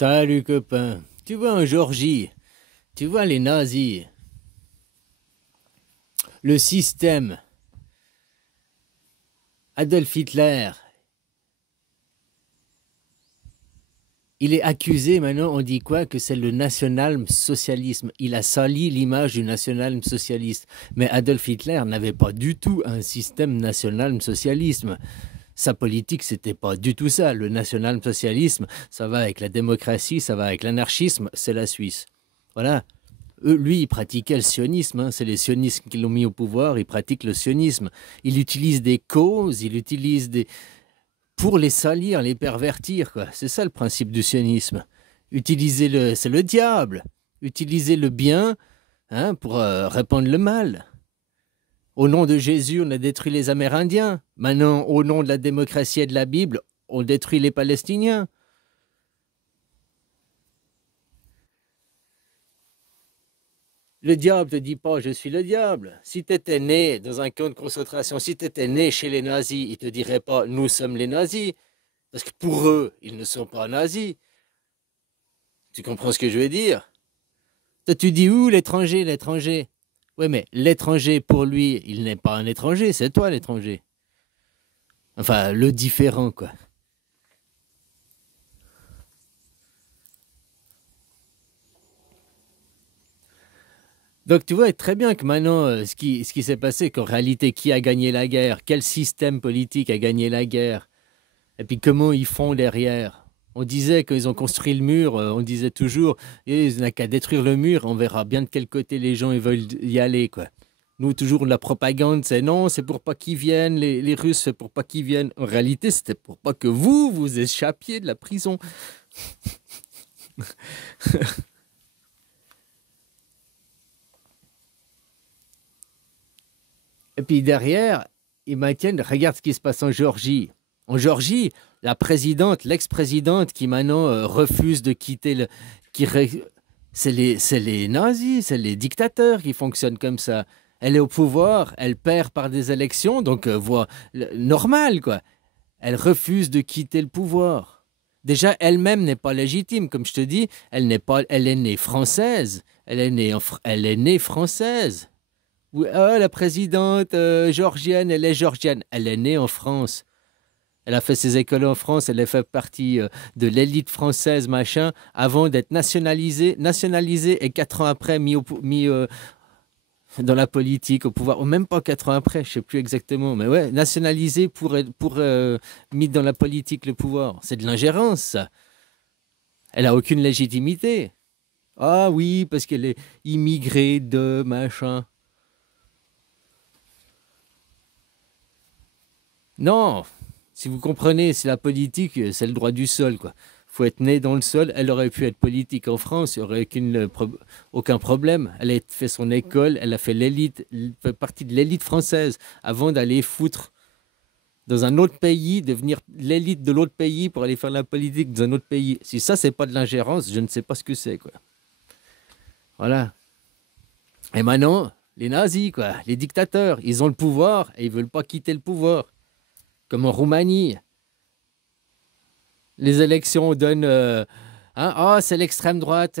Salut copain, tu vois en Géorgie, tu vois les nazis, le système, Adolf Hitler, il est accusé maintenant, on dit quoi, que c'est le national-socialisme. Il a sali l'image du national-socialiste. Mais Adolf Hitler n'avait pas du tout un système national-socialisme. Sa politique, c'était pas du tout ça. Le national-socialisme, ça va avec la démocratie, ça va avec l'anarchisme, c'est la Suisse. Voilà. Lui, il pratiquait le sionisme, hein. C'est les sionistes qui l'ont mis au pouvoir, il pratique le sionisme. Il utilise des causes, il utilise des... pour les salir, les pervertir, quoi. C'est ça le principe du sionisme. C'est le diable. Utiliser le bien, hein, pour répandre le mal. Au nom de Jésus, on a détruit les Amérindiens. Maintenant, au nom de la démocratie et de la Bible, on détruit les Palestiniens. Le diable ne te dit pas je suis le diable. Si tu étais né dans un camp de concentration, si tu étais né chez les nazis, ils ne te diraient pas nous sommes les nazis. Parce que pour eux, ils ne sont pas nazis. Tu comprends ce que je veux dire? Toi, tu dis où l'étranger, l'étranger? Oui, mais l'étranger, pour lui, il n'est pas un étranger, c'est toi l'étranger. Enfin, le différent, quoi. Donc tu vois très bien que maintenant, ce qui s'est passé, qu'en réalité, qui a gagné la guerre? Quel système politique a gagné la guerre? Et puis comment ils font derrière? On disait qu'ils ont construit le mur, on disait toujours, il n'y a qu'à détruire le mur, on verra bien de quel côté les gens ils veulent y aller, quoi. Nous, toujours, la propagande, c'est non, c'est pour pas qu'ils viennent, les Russes, c'est pour pas qu'ils viennent. En réalité, c'était pour pas que vous échappiez de la prison. Et puis derrière, ils maintiennent, regarde ce qui se passe en Géorgie. En Géorgie, la présidente, l'ex-présidente qui maintenant refuse de quitter le... c'est les nazis, c'est les dictateurs qui fonctionnent comme ça. Elle est au pouvoir, elle perd par des élections, donc normal, quoi. Elle refuse de quitter le pouvoir. Déjà, elle-même n'est pas légitime, comme je te dis, elle est née française, elle est née française. Oui, ah, la présidente géorgienne, elle est géorgienne. Elle est née en France. Elle a fait ses écoles en France. Elle a fait partie de l'élite française, machin, avant d'être nationalisée et 4 ans après mis dans la politique, au pouvoir. Ou même pas 4 ans après, je sais plus exactement. Mais ouais, nationalisée pour mis dans la politique, le pouvoir. C'est de l'ingérence, ça. Elle a aucune légitimité. Ah oui, parce qu'elle est immigrée de machin. Non, si vous comprenez, c'est la politique, c'est le droit du sol, quoi. Faut être né dans le sol. Elle aurait pu être politique en France, il n'y aurait aucun problème. Elle a fait son école, elle a fait l'élite, elle fait partie de l'élite française avant d'aller foutre dans un autre pays, devenir l'élite de l'autre pays pour aller faire la politique dans un autre pays. Si ça, c'est pas de l'ingérence, je ne sais pas ce que c'est, quoi. Voilà. Et maintenant, les nazis, quoi, les dictateurs, ils ont le pouvoir et ils veulent pas quitter le pouvoir. Comme en Roumanie. Les élections donnent... hein, oh, c'est l'extrême droite.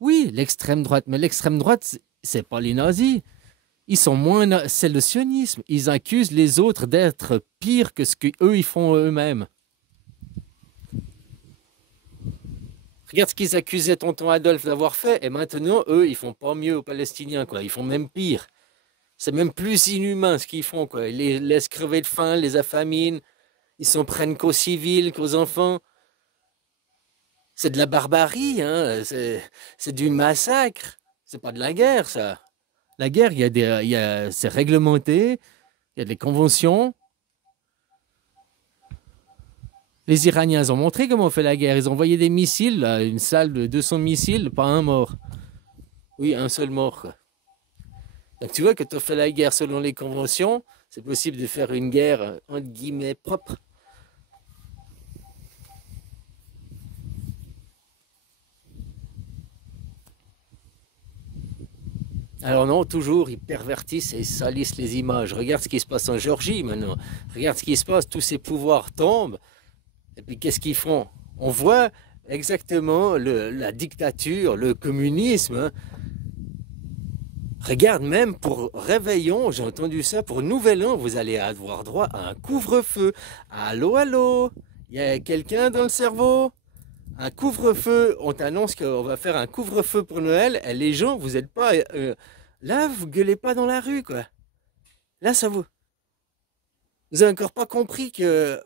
Oui, l'extrême droite. Mais l'extrême droite, c'est pas les nazis. Ils sont moins... C'est le sionisme. Ils accusent les autres d'être pires que ce qu'eux, ils font eux-mêmes. Regarde ce qu'ils accusaient tonton Adolphe d'avoir fait. Et maintenant, eux, ils font pas mieux aux Palestiniens, quoi. Ils font même pire. C'est même plus inhumain ce qu'ils font, quoi. Ils les laissent crever de faim, les affaminent. Ils s'en prennent qu'aux civils, qu'aux enfants. C'est de la barbarie, hein. C'est du massacre. C'est pas de la guerre, ça. La guerre, c'est réglementé. Il y a des conventions. Les Iraniens ont montré comment on fait la guerre. Ils ont envoyé des missiles, là, une salle de 200 missiles, pas un mort. Oui, un seul mort, quoi. Donc tu vois que tu as fait la guerre selon les conventions, c'est possible de faire une guerre entre guillemets propre. Alors non, toujours, ils pervertissent et ils salissent les images. Regarde ce qui se passe en Géorgie maintenant. Regarde ce qui se passe, tous ces pouvoirs tombent. Et puis qu'est-ce qu'ils font? On voit exactement la dictature, le communisme, hein. Regarde, même pour réveillon, j'ai entendu ça, pour Nouvel An, vous allez avoir droit à un couvre-feu. Allô, allô? Il y a quelqu'un dans le cerveau? Un couvre-feu, on t'annonce qu'on va faire un couvre-feu pour Noël, et les gens, vous n'êtes pas... là, vous gueulez pas dans la rue, quoi. Là, ça vous... Vous avez encore pas compris que...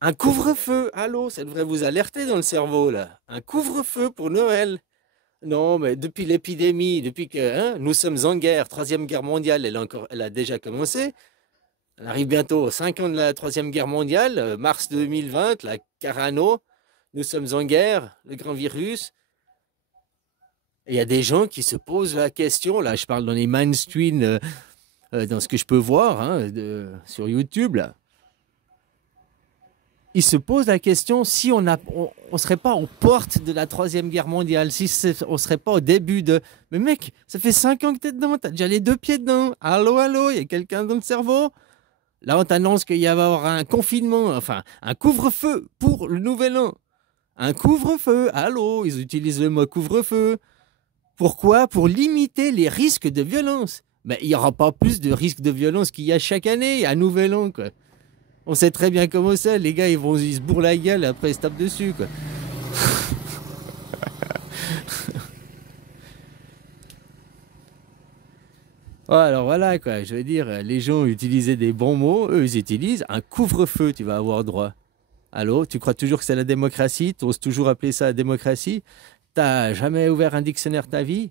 Un couvre-feu, allô, ça devrait vous alerter dans le cerveau, là. Un couvre-feu pour Noël. Non, mais depuis l'épidémie, depuis que hein, nous sommes en guerre, Troisième Guerre mondiale, elle a déjà commencé. Elle arrive bientôt aux 5 ans de la Troisième Guerre mondiale, mars 2020, la Carano. Nous sommes en guerre, le grand virus. Et il y a des gens qui se posent la question, là je parle dans les mainstream, dans ce que je peux voir hein, sur YouTube, là. Ils se posent la question si on ne serait pas aux portes de la Troisième Guerre mondiale, si on ne serait pas au début de... Mais mec, ça fait 5 ans que tu es dedans, tu as déjà les deux pieds dedans. Allô, allô, il y a quelqu'un dans le cerveau? Là, on t'annonce qu'il va y avoir un confinement, enfin, un couvre-feu pour le Nouvel An. Un couvre-feu, allô, ils utilisent le mot couvre-feu. Pourquoi? Pour limiter les risques de violence. Mais il n'y aura pas plus de risques de violence qu'il y a chaque année, à Nouvel An, quoi. On sait très bien comment c'est, les gars, ils se bourrent la gueule, après ils se tapent dessus, quoi. Oh, alors voilà, quoi, je veux dire, les gens utilisaient des bons mots, eux, ils utilisent un couvre-feu, tu vas avoir droit. Allô, tu crois toujours que c'est la démocratie? Tu oses toujours appeler ça la démocratie? T'as jamais ouvert un dictionnaire ta vie?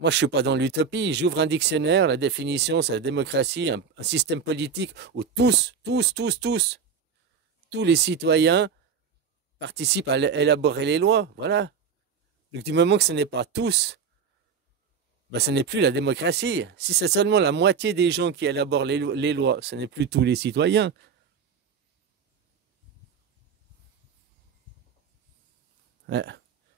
Moi, je suis pas dans l'utopie. J'ouvre un dictionnaire, la définition, c'est la démocratie, un système politique où tous les citoyens participent à élaborer les lois. Voilà. Donc, du moment que ce n'est pas tous, ben, ce n'est plus la démocratie. Si c'est seulement la moitié des gens qui élaborent les lois, ce n'est plus tous les citoyens. Ouais.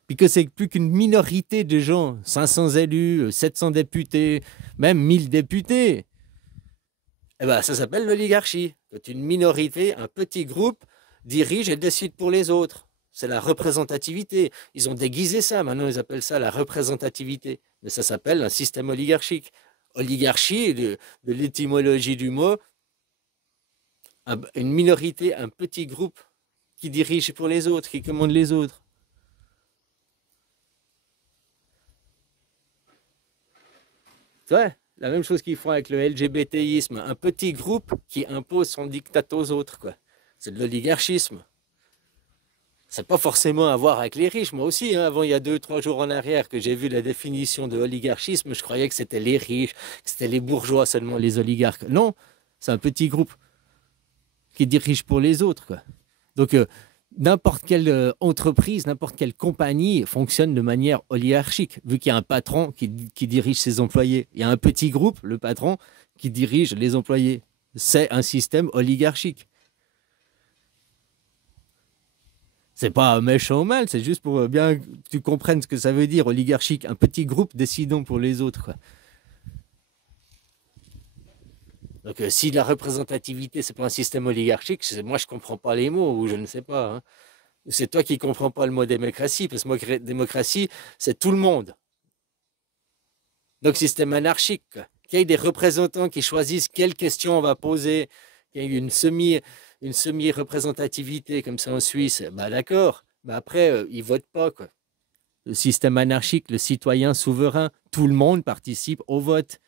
Puis que c'est plus qu'une minorité de gens, 500 élus, 700 députés, même 1000 députés, eh ben, ça s'appelle l'oligarchie. Quand une minorité, un petit groupe, dirige et décide pour les autres. C'est la représentativité. Ils ont déguisé ça, maintenant ils appellent ça la représentativité. Mais ça s'appelle un système oligarchique. Oligarchie, de l'étymologie du mot, une minorité, un petit groupe qui dirige pour les autres, qui commande les autres. Ouais, la même chose qu'ils font avec le LGBTisme, un petit groupe qui impose son diktat aux autres, quoi. C'est de l'oligarchisme. C'est pas forcément à voir avec les riches. Moi aussi, hein, avant, il y a 2, 3 jours en arrière, que j'ai vu la définition de oligarchisme, je croyais que c'était les riches, que c'était les bourgeois seulement, les oligarques. Non, c'est un petit groupe qui dirige pour les autres, quoi. Donc, n'importe quelle entreprise, n'importe quelle compagnie fonctionne de manière oligarchique, vu qu'il y a un patron qui dirige ses employés. Il y a un petit groupe, le patron, qui dirige les employés. C'est un système oligarchique. C'est pas méchant ou mal, c'est juste pour bien que tu comprennes ce que ça veut dire, oligarchique. Un petit groupe décidant pour les autres, quoi. Donc, si la représentativité, c'est pas un système oligarchique, moi, je comprends pas les mots, ou je ne sais pas, hein. C'est toi qui comprends pas le mot démocratie, parce que moi, démocratie, c'est tout le monde. Donc, système anarchique, quoi. Qu'il y ait des représentants qui choisissent quelles questions on va poser, qu'il y ait une semi-représentativité comme ça en Suisse, bah d'accord. Mais après, ils votent pas, quoi. Le système anarchique, le citoyen souverain, tout le monde participe au vote.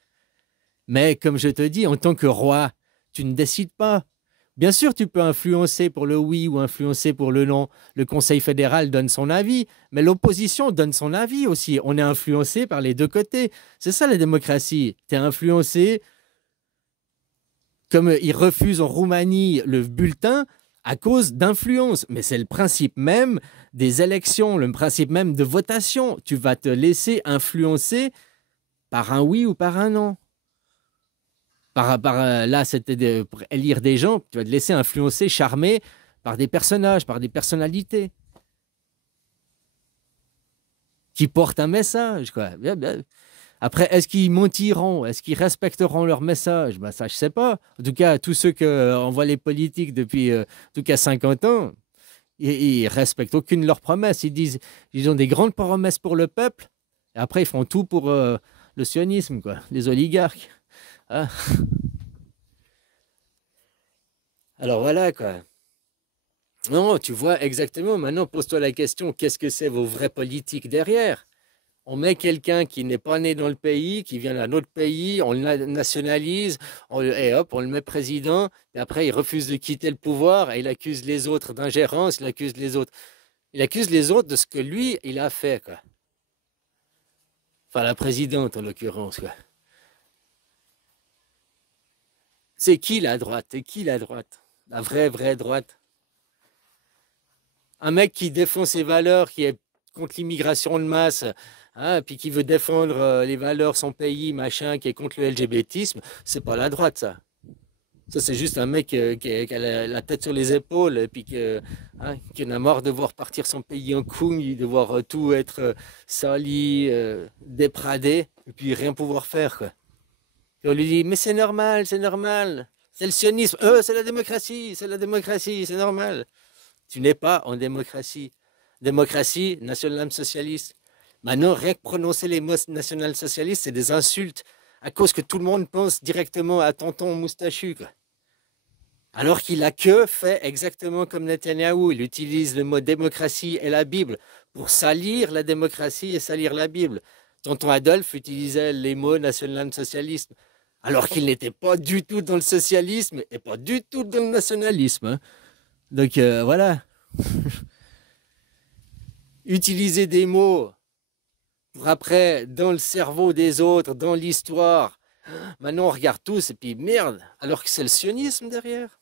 Mais comme je te dis, en tant que roi, tu ne décides pas. Bien sûr, tu peux influencer pour le oui ou influencer pour le non. Le Conseil fédéral donne son avis, mais l'opposition donne son avis aussi. On est influencé par les deux côtés. C'est ça la démocratie. Tu es influencé, comme ils refusent en Roumanie le bulletin, à cause d'influence. Mais c'est le principe même des élections, le principe même de votation. Tu vas te laisser influencer par un oui ou par un non. Là, c'était pour élire des gens, tu vas te laisser influencer, charmer par des personnages, par des personnalités qui portent un message, quoi. Après, est-ce qu'ils mentiront? Est-ce qu'ils respecteront leur message? Ça, je ne sais pas. En tout cas, tous ceux qu'on voit les politiques depuis en tout cas 50 ans, Ils respectent aucune de leurs promesses. Ils disent, ils ont des grandes promesses pour le peuple, et après ils font tout pour le sionisme, quoi, les oligarques. Hein. Alors voilà, quoi. Non, tu vois exactement. Maintenant, pose-toi la question, qu'est-ce que c'est vos vraies politiques derrière? On met quelqu'un qui n'est pas né dans le pays, qui vient d'un autre pays, on le nationalise, et hop, on le met président, et après il refuse de quitter le pouvoir, et il accuse les autres d'ingérence, il accuse les autres de ce que lui, il a fait, quoi. Enfin, la présidente, en l'occurrence, quoi. C'est qui la droite? C'est qui la droite? La vraie droite. Un mec qui défend ses valeurs, qui est contre l'immigration de masse, hein, puis qui veut défendre les valeurs, son pays, machin, qui est contre le LGBTisme, c'est pas la droite, ça. Ça, c'est juste un mec qui a la tête sur les épaules, et puis hein, qui en a marre de voir partir son pays en couille, de voir tout être sali, dépradé, et puis rien pouvoir faire, quoi. Et on lui dit, mais c'est normal, c'est normal. C'est le sionisme. C'est la démocratie, c'est normal. Tu n'es pas en démocratie. Démocratie, national-socialiste. Maintenant, rien que prononcer les mots national-socialistes, c'est des insultes, à cause que tout le monde pense directement à tonton moustachu, quoi. Alors qu'il a que fait exactement comme Netanyahou. Il utilise le mot démocratie et la Bible pour salir la démocratie et salir la Bible. Tonton Adolphe utilisait les mots national-socialisme, alors qu'il n'était pas du tout dans le socialisme et pas du tout dans le nationalisme. Hein. Donc voilà. Utiliser des mots pour après, dans le cerveau des autres, dans l'histoire. Maintenant, on regarde tous et puis merde, alors que c'est le sionisme derrière.